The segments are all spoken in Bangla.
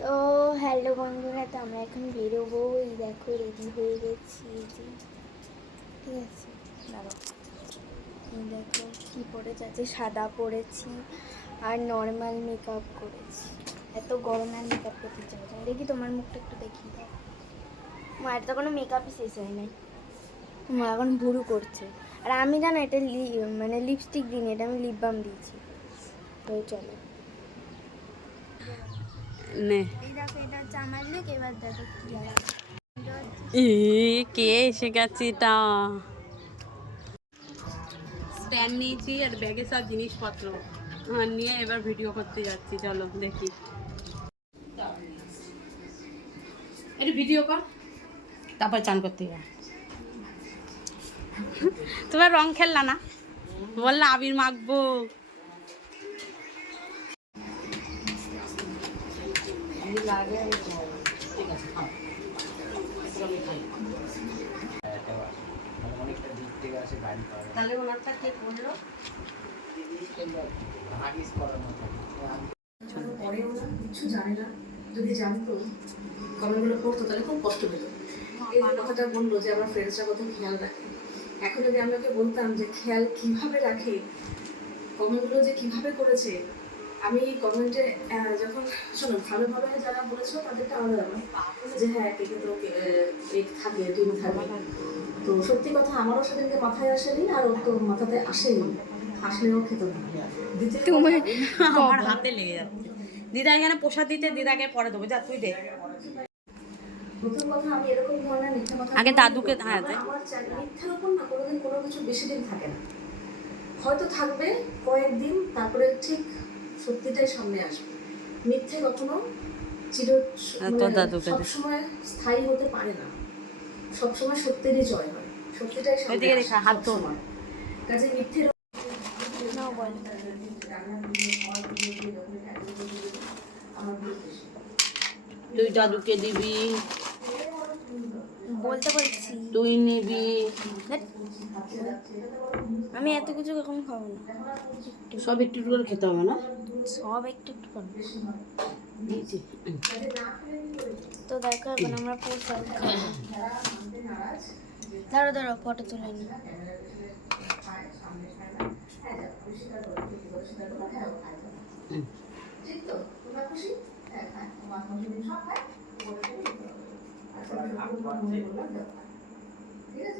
তো হ্যালো বন্ধুরা, তো আমরা এখন বেরোবো। এই দেখো রেডি হয়ে গেছি, ঠিক আছে। দাঁড়াও, এই দেখো কী পরেছে, আছে সাদা পরেছি আর নর্মাল মেকআপ করেছি। এত গরমে আর মেকআপ করতে চাই না। দেখি তোমার মুখটা একটু দেখিয়ে দাও। মায়ের তো কোনো মেকআপই শেষ হয় নাই, মা এখন ভুরু করছে। আর আমি জানো এটা মানে লিপস্টিক দিইনি, এটা আমি লিপ বাম দিয়েছি। তো চলো নে এই দেখো, এটা হচ্ছে আমার লুক। এবার দেখো কি হয়। কে এসে গেছে, এটা স্ট্যান্ড নিয়েছি আর ব্যাগে সব জিনিসপত্র নিয়ে এবার ভিডিও করতে যাচ্ছি। চলো দেখি, একটু ভিডিও কর, তারপর চান করতে যা। তোমার রং খেললা না, বললা আবির মাখবো। তাহলে ওনারটা কে করলো? পরেও না কিছু জানে না, যদি জানতো কমেন্টগুলো পড়তো তাহলে খুব কষ্ট হতো। এই যে কথাটা বললো যে আমার ফ্রেন্ডসরা কত খেয়াল রাখে, এখন যদি আমি ওকে বলতাম যে খেয়াল কিভাবে রাখে, কমেন্টগুলো যে কিভাবে করেছে। আমি কমেন্টে যখন শোনো ভালোভাবে যারা বলেছো তাদেরটা আলাদা ব্যাপার, যে হ্যাঁ কেকে তো কেক থাকে ডিম থাকে, তো সত্যি কথা আমারও সেদিনকে মাথায় আসেনি, আর ওর তো মাথাতে আসেনি, আসলেও খেত না। আমার হাতে লেগে যাচ্ছে। দিদা এখানে প্রসাদ দিতে, দিদাকে পরে দেবো। যা তুই দে। প্রথম কথা, আমি এরকম ধরনের মিথ্যা কথা আগে দাদুকে আমার মিথ্যার উপর না কোনোদিন কোনো কিছু বেশি দিন থাকে না, হয়তো থাকবে কয়েকদিন, তারপরে ঠিক সত্যিটাই সামনে আসবে। মিথ্যে কখনো সবসময় স্থায়ী হতে পারে না, সবসময় সত্যেরই জয় হয়, সত্যিটাই সামনে আসে সবসময়। কাজে মিথ্যের তুই দাদুকে দিবি, বলতে বলছি, তুই নিবি। আমি এত কিছু কখনো খাবো না। সব একটু একটু করে খেতে হবে না, সব একটু একটু করবো। তো দেখো এখন আমরা প্রসাদ খাবো। দাঁড়ো দাঁড়ো, ফটো তুলে নি।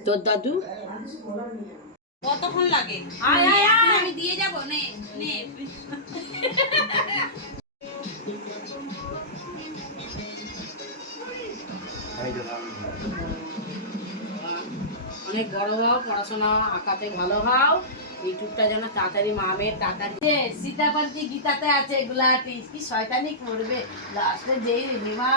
তোর দাদু কতক্ষণ লাগে? আমি দিয়ে যাব। নে নে, অনেক বড় হও, পড়াশোনা আঁকাতে ভালো হও, ইউটিউবটা যেন তাড়াতাড়ি মামের তাড়াতাড়ি। সীতাপন্থী গীতাতে আছে, এগুলা কি শয়তানি করবে লাস্টে যেই রিমা